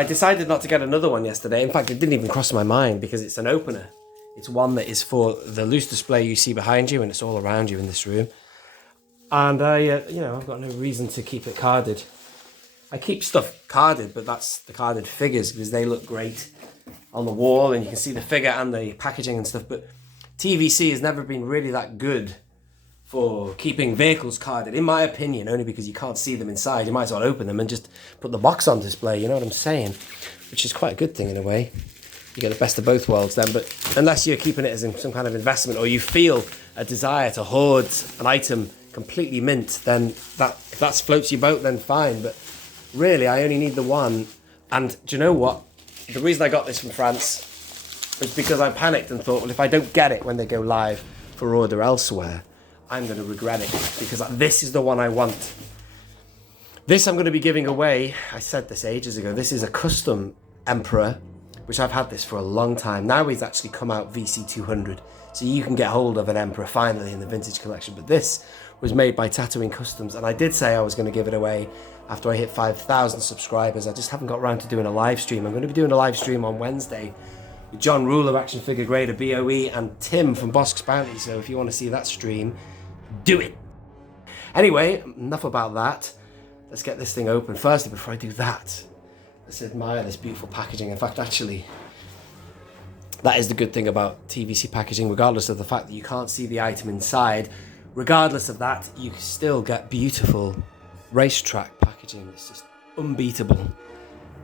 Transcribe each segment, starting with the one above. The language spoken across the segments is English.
I decided not to get another one yesterday. In fact, it didn't even cross my mind because it's an opener. It's one that is for the loose display you see behind you, and it's all around you in this room. And I've got no reason to keep it carded. I keep stuff carded, but that's the carded figures because they look great on the wall and you can see the figure and the packaging and stuff. But TVC has never been really that good for keeping vehicles carded, in my opinion, only because you can't see them inside. You might as well open them and just put the box on display, you know what I'm saying? Which is quite a good thing in a way. You get the best of both worlds then, but unless you're keeping it as in some kind of investment or you feel a desire to hoard an item completely mint, then if that floats your boat, then fine. But really, I only need the one. And do you know what? The reason I got this from France was because I panicked and thought, well, if I don't get it when they go live for order elsewhere, I'm going to regret it because this is the one I want. This I'm going to be giving away. I said this ages ago. This is a custom Emperor, which I've had this for a long time. Now he's actually come out VC200, so you can get hold of an Emperor finally in the vintage collection. But this was made by Tatooine Customs, and I did say I was going to give it away after I hit 5,000 subscribers. I just haven't got around to doing a live stream. I'm going to be doing a live stream on Wednesday with John Ruler, Action Figure Grader, BOE, and Tim from Bosk's Bounty. So if you want to see that stream, do it. Anyway, enough about that. Let's get this thing open. Firstly, before I do that, let's admire this beautiful packaging. In fact, actually, that is the good thing about TVC packaging, regardless of the fact that you can't see the item inside. Regardless of that, you still get beautiful racetrack packaging. It's just unbeatable.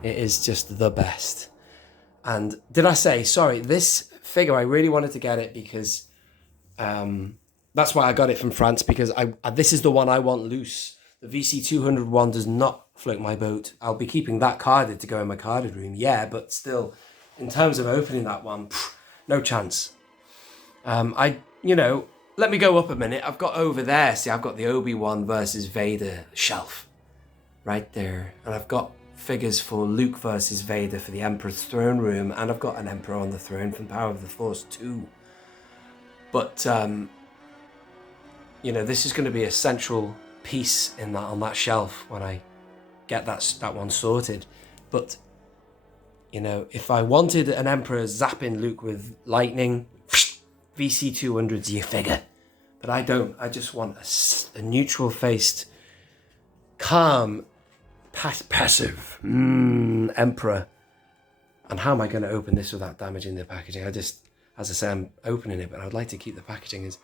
It is just the best. And did I say, sorry, this figure, I really wanted to get it because that's why I got it from France, because this is the one I want loose. The VC200 one does not float my boat. I'll be keeping that carded to go in my carded room, yeah, but still, in terms of opening that one, no chance. Let me go up a minute. I've got over there, see, I've got the Obi-Wan versus Vader shelf right there. And I've got figures for Luke versus Vader for the Emperor's throne room. And I've got an Emperor on the throne from Power of the Force 2. But, this is going to be a central piece on that shelf when I get that one sorted. But, if I wanted an Emperor zapping Luke with lightning, VC200's your figure. But I don't. I just want a neutral-faced, calm, passive Emperor. And how am I going to open this without damaging the packaging? As I say, I'm opening it, but I'd like to keep the packaging as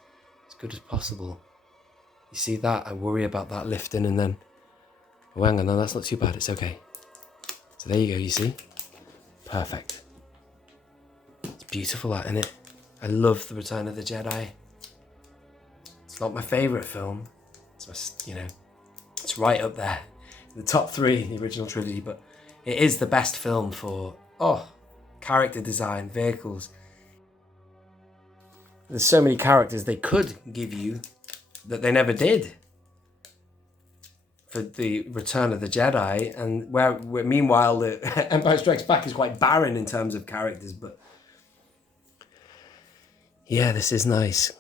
good as possible. You see that? I worry about that lifting and then... Oh, hang on, no, that's not too bad. It's okay. So there you go, you see? Perfect. It's beautiful, that, isn't it? I love The Return of the Jedi. It's not my favourite film. It's right up there. The top 3, the original trilogy, but it is the best film for, character design, vehicles. There's so many characters they could give you that they never did for The Return of the Jedi, and where meanwhile the Empire Strikes Back is quite barren in terms of characters, but yeah, this is nice.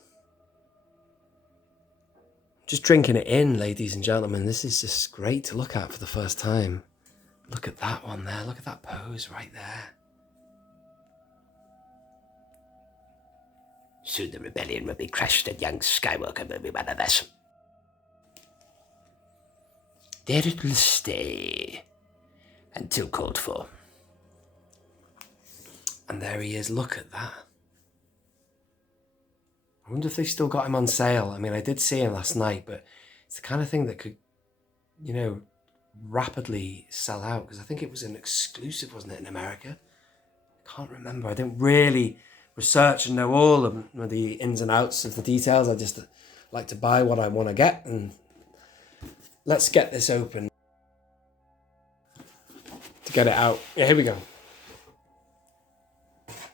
Just drinking it in, ladies and gentlemen. This is just great to look at for the first time. Look at that one there. Look at that pose right there. Soon the rebellion will be crushed and young Skywalker will be one of us. There it will stay until called for. And there he is. Look at that. I wonder if they've still got him on sale. I mean, I did see him last night, but it's the kind of thing that could, rapidly sell out, because I think it was an exclusive, wasn't it, in America? I can't remember. I didn't really research and know all of the ins and outs of the details. I just like to buy what I want to get, and let's get this open to get it out. Yeah, here we go.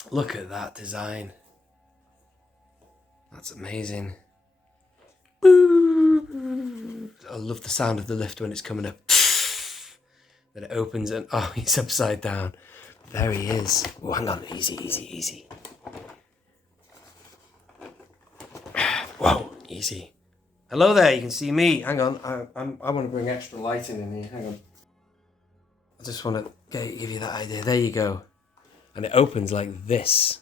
Look at that design. That's amazing. I love the sound of the lift when it's coming up. Then it opens and, he's upside down. There he is. Oh, hang on. Easy. Whoa, easy. Hello there, you can see me. Hang on. I want to bring extra lighting in here. Hang on. I just want to give you that idea. There you go. And it opens like this.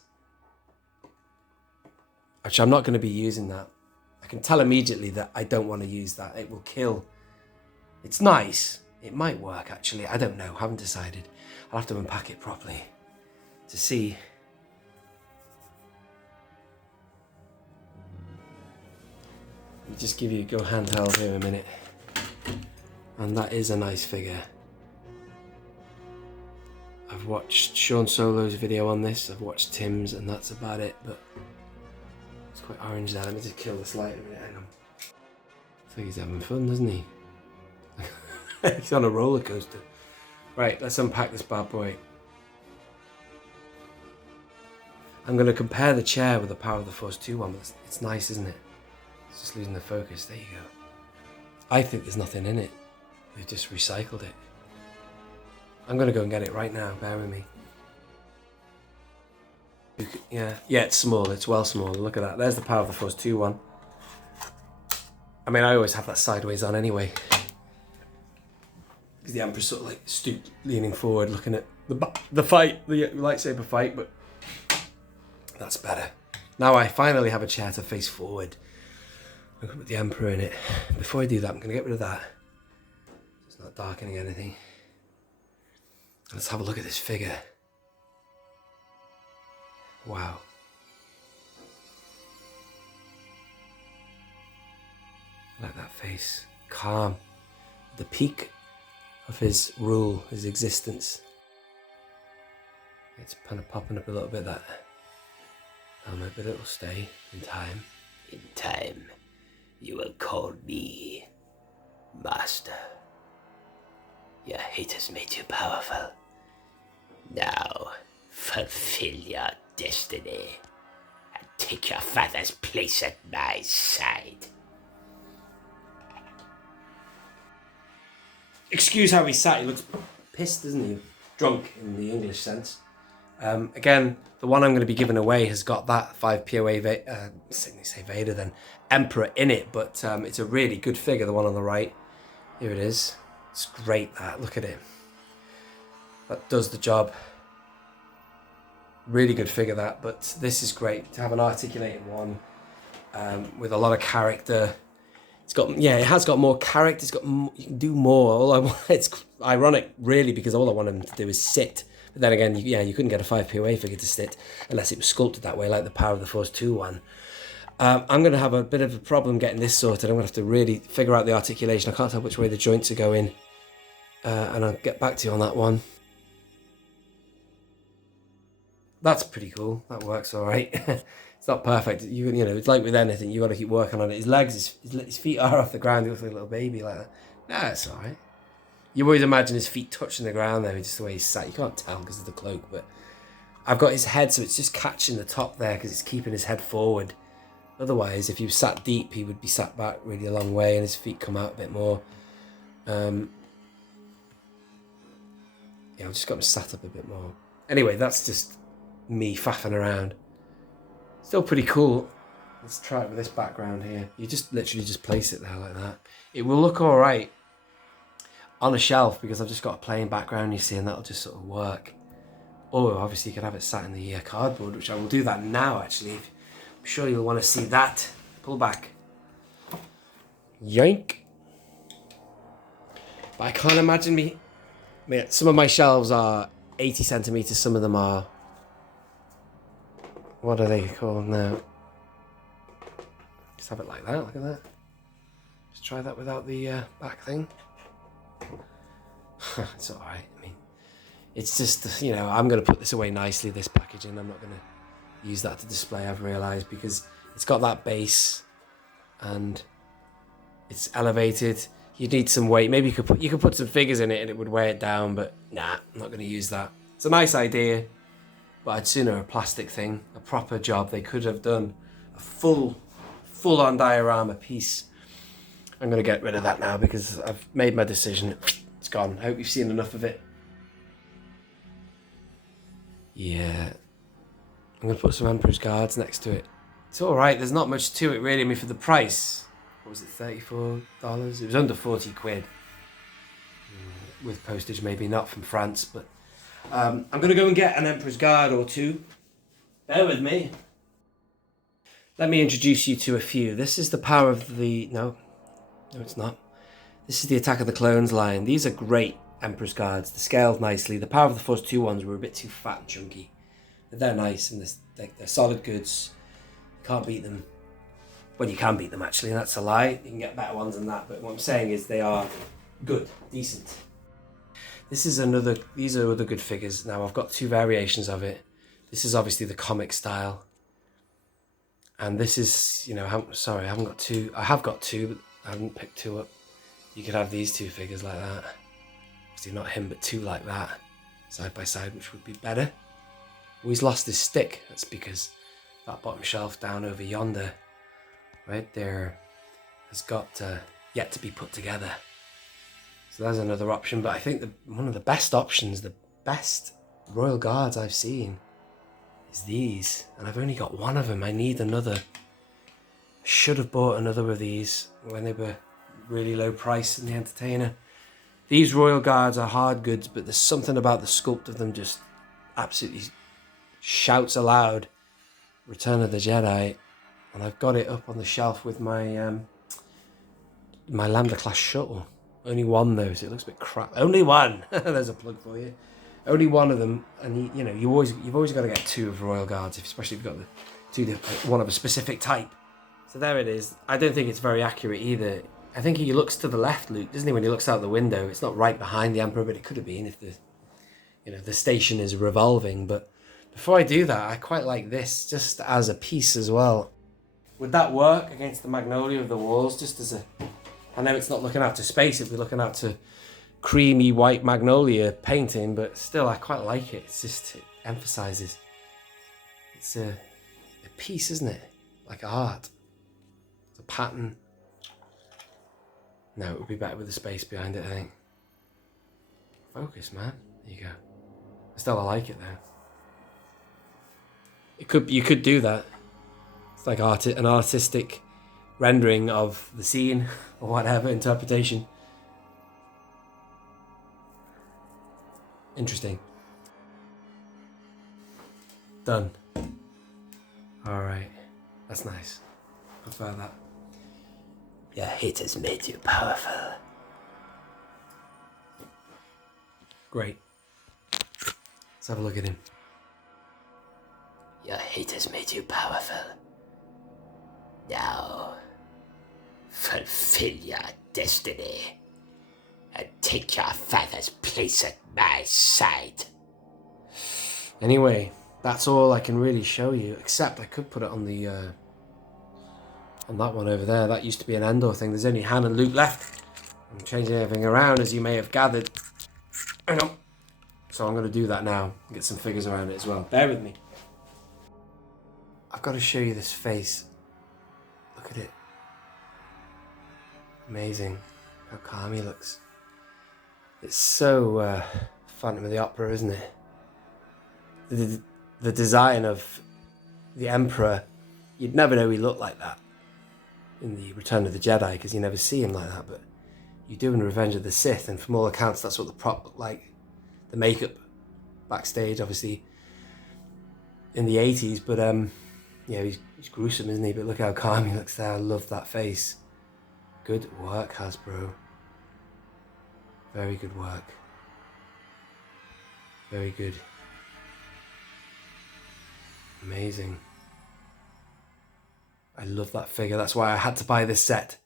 Actually, I'm not going to be using that. I can tell immediately that I don't want to use that. It will kill. It's nice. It might work, actually. I don't know. I haven't decided. I'll have to unpack it properly to see. Let me just go handheld here a minute. And that is a nice figure. I've watched Sean Solo's video on this. I've watched Tim's, and that's about it. But it's quite orange there. Let me just kill this light a minute. Hang on. I think he's having fun, doesn't he? He's on a roller coaster. Right, let's unpack this bad boy. I'm going to compare the chair with the Power of the Force 2 one, but it's nice, isn't it? It's just losing the focus. There you go. I think there's nothing in it. They've just recycled it. I'm going to go and get it right now. Bear with me. Yeah, it's small. It's well small. Look at that. There's the Power of the Force 2 one. I mean, I always have that sideways on anyway. Because the Emperor's sort of like stooped, leaning forward, looking at the fight, the lightsaber fight, but that's better. Now I finally have a chair to face forward. I'm going to put the Emperor in it. Before I do that, I'm going to get rid of that. It's not darkening anything. Let's have a look at this figure. Wow. I like that face. Calm. The peak of his rule, his existence. It's kind of popping up a little bit, that helmet, but it'll stay in time. In time, you will call me Master. Your hate has made you powerful. Now, fulfill your destiny and take your father's place at my side. Excuse how he sat. He looks pissed, doesn't he? Drunk in the English sense. Again, the one I'm going to be giving away has got that 5 POA Vader then, Emperor in it, but it's a really good figure, the one on the right. Here it is. It's great, that. Look at it. That does the job. Really good figure, that, but this is great to have an articulated one with a lot of character. It has got more character. It's got you can do more. It's ironic, really, because all I want him to do is sit. But then again, you couldn't get a 5 POA figure to sit unless it was sculpted that way, like the Power of the Force 2 one. I'm going to have a bit of a problem getting this sorted. I'm going to have to really figure out the articulation. I can't tell which way the joints are going, and I'll get back to you on that one. That's pretty cool. That works all right. It's not perfect. You know, it's like with anything. You got to keep working on it. His legs, his feet are off the ground. He looks like a little baby like that. Nah, it's all right. You always imagine his feet touching the ground though, just the way he's sat. You can't tell because of the cloak, but I've got his head, so it's just catching the top there because it's keeping his head forward. Otherwise, if you sat deep, he would be sat back really a long way and his feet come out a bit more. I've just got him sat up a bit more. Anyway, that's just me faffing around. Still pretty cool. Let's try it with this background here. You just literally just place it there like that. It will look all right on a shelf because I've just got a plain background, you see, and that'll just sort of work. Or obviously you could have it sat in the cardboard, which I will do that now actually. I'm sure you'll want to see that. Pull back. Yoink. But I can't imagine some of my shelves are 80 centimeters, some of them are, what are they called now? Just have it like that, look at that. Just try that without the back thing. It's alright, I mean, it's just, I'm going to put this away nicely, this packaging. I'm not going to use that to display, I've realised, because it's got that base and it's elevated. You need some weight. Maybe you could put some figures in it and it would weigh it down, but nah, I'm not going to use that. It's a nice idea, but I'd sooner a plastic thing, a proper job. They could have done a full-on diorama piece. I'm going to get rid of that now because I've made my decision. It's gone. I hope you've seen enough of it. Yeah. I'm going to put some Emperor's Guards next to it. It's alright. There's not much to it, really. I mean, for the price, what was it, $34? It was under 40 quid. with postage, maybe not from France, but I'm going to go and get an Emperor's Guard or two. Bear with me. Let me introduce you to a few. This is the power of the... No, it's not. This is the Attack of the Clones line. These are great Emperor's Guards. They're scaled nicely. The Power of the Force 2 ones were a bit too fat and chunky. But they're nice and they're solid goods. You can't beat them. Well, you can beat them actually, and that's a lie. You can get better ones than that. But what I'm saying is they are good, decent. These are other good figures. Now I've got two variations of it. This is obviously the comic style. And this is, you know, I haven't got two. I have got two, but I haven't picked two up. You could have these two figures like that. Obviously not him, but two like that. Side by side, which would be better. Oh, he's lost his stick. That's because that bottom shelf down over yonder, right there, has got yet to be put together. So there's another option. But I think one of the best options, the best Royal Guards I've seen, is these, and I've only got one of them. I need another. Should have bought another of these when they were really low price in the Entertainer. These Royal Guards are hard goods, but there's something about the sculpt of them just absolutely shouts aloud Return of the Jedi, and I've got it up on the shelf with my my Lambda class shuttle. Only one though, so it looks a bit crap. Only one. There's a plug for you. Only one of them, and you've always got to get two of Royal Guards, especially if you've got one of a specific type. So there it is. I don't think it's very accurate either. I think he looks to the left, Luke, doesn't he? When he looks out the window, it's not right behind the Emperor, but it could have been if the station is revolving. But before I do that, I quite like this just as a piece as well. Would that work against the magnolia of the walls? Just as I know it's not looking out to space; it'd be looking out to creamy white magnolia painting, but still I quite like it. It emphasizes. It's a piece, isn't it? Like art. It's a pattern. No, it would be better with the space behind it, I think. Focus, man. There you go. Still, I like it though. You could do that. It's like an artistic rendering of the scene or whatever, interpretation. Interesting. Done. Alright. That's nice. I prefer that. Your hate has made you powerful. Great. Let's have a look at him. Your hate has made you powerful. Now, fulfill your destiny and take your father's place at my side. Anyway, that's all I can really show you, except I could put it on the on that one over there. That used to be an Endor thing. There's only Han and Luke left. I'm changing everything around, as you may have gathered. Hang on. So I'm going to do that now and get some figures around it as well. Bear with me. I've got to show you this face. Look at it. Amazing how calm he looks. It's so Phantom of the Opera, isn't it? The design of the Emperor, you'd never know he looked like that in the Return of the Jedi, because you never see him like that, but you do in Revenge of the Sith, and from all accounts that's what the prop looked like. The makeup backstage, obviously in the 80s, but yeah, he's gruesome, isn't he? But look how calm he looks there. I love that face. Good work, Hasbro. Very good work. Very good. Amazing. I love that figure. That's why I had to buy this set.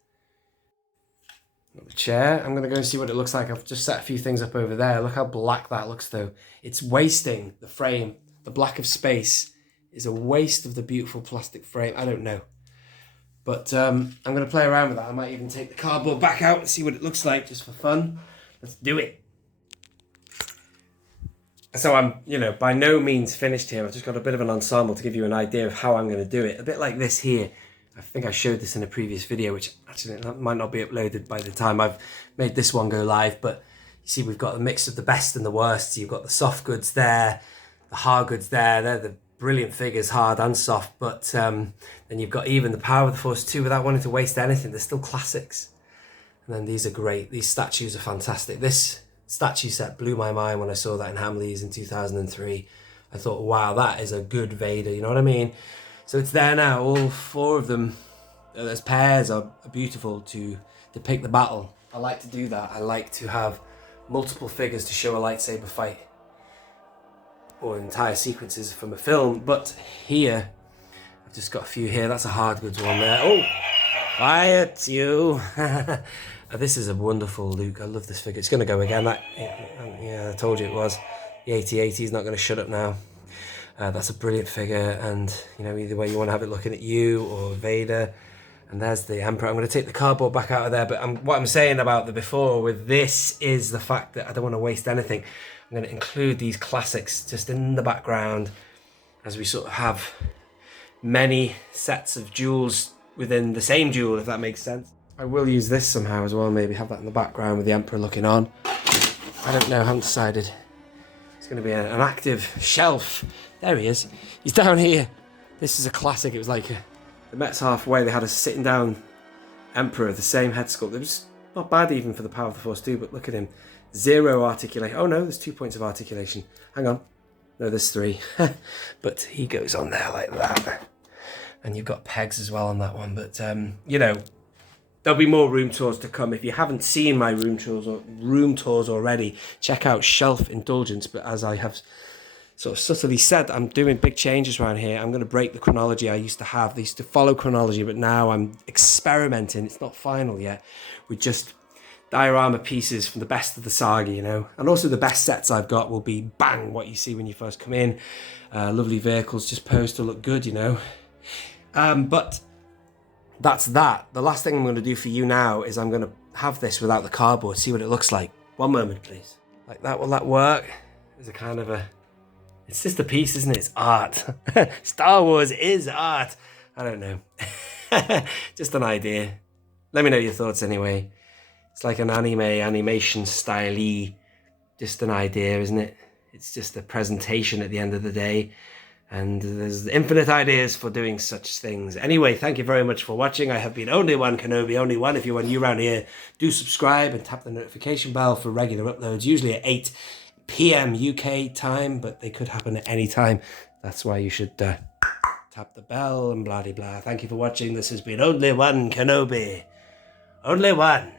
Got the chair. I'm going to go and see what it looks like. I've just set a few things up over there. Look how black that looks though. It's wasting the frame. The black of space is a waste of the beautiful plastic frame. I don't know. But I'm going to play around with that. I might even take the cardboard back out and see what it looks like just for fun. Let's do it. So I'm, by no means finished here. I've just got a bit of an ensemble to give you an idea of how I'm going to do it. A bit like this here. I think I showed this in a previous video, which actually might not be uploaded by the time I've made this one go live. But you see, we've got a mix of the best and the worst. You've got the soft goods there, the hard goods there. They're the brilliant figures, hard and soft. But then you've got even the Power of the Force 2 without wanting to waste anything. They're still classics. And then these are great. These statues are fantastic. This statue set blew my mind when I saw that in Hamleys in 2003. I thought, wow, that is a good Vader, you know what I mean? So it's there now, all 4 of them as pairs are beautiful to depict the battle. I like to do that. I like to have multiple figures to show a lightsaber fight or entire sequences from a film, but here, I've just got a few here. That's a hard goods one there. Oh, quiet, you. This is a wonderful Luke. I love this figure. It's going to go again. Yeah, I told you it was. The 8080 is not going to shut up now. That's a brilliant figure, and you know, either way you want to have it looking at you or Vader. And there's the Emperor. I'm going to take the cardboard back out of there, but what I'm saying about the before with this is the fact that I don't want to waste anything. I'm going to include these classics just in the background as we sort of have many sets of jewels within the same jewel, if that makes sense. I will use this somehow as well, maybe have that in the background with the Emperor looking on. I don't know, I haven't decided. It's going to be an active shelf. There he is. He's down here. This is a classic. It was like the Met's halfway. They had a sitting down Emperor of the same head sculpt. It was not bad even for the Power of the Force 2, but look at him. 0 articulation. Oh no, there's 2 points of articulation. Hang on. No, there's 3. But he goes on there like that. And you've got pegs as well on that one. But, you know, there'll be more room tours to come. If you haven't seen my room tours already, check out Shelf Indulgence. But as I have sort of subtly said, I'm doing big changes around here. I'm going to break the chronology I used to have. I used to follow chronology, but now I'm experimenting. It's not final yet. With just diorama pieces from the best of the saga, you know. And also the best sets I've got will be bang, what you see when you first come in. Lovely vehicles just posed to look good, you know. But that's that. The last thing I'm going to do for you now is I'm going to have this without the cardboard, see what it looks like. One moment, please. Like that, will that work? There's a kind of a... It's just a piece, isn't it? It's art. Star Wars is art. I don't know. Just an idea. Let me know your thoughts anyway. It's like an animation style-y. Just an idea, isn't it? It's just a presentation at the end of the day. And there's infinite ideas for doing such things. Anyway, thank you very much for watching. I have been Only One Kenobi, Only One. If you're new around here, do subscribe and tap the notification bell for regular uploads, usually at 8 p.m. UK time, but they could happen at any time. That's why you should tap the bell and blah, blah, blah. Thank you for watching. This has been Only One Kenobi. Only one.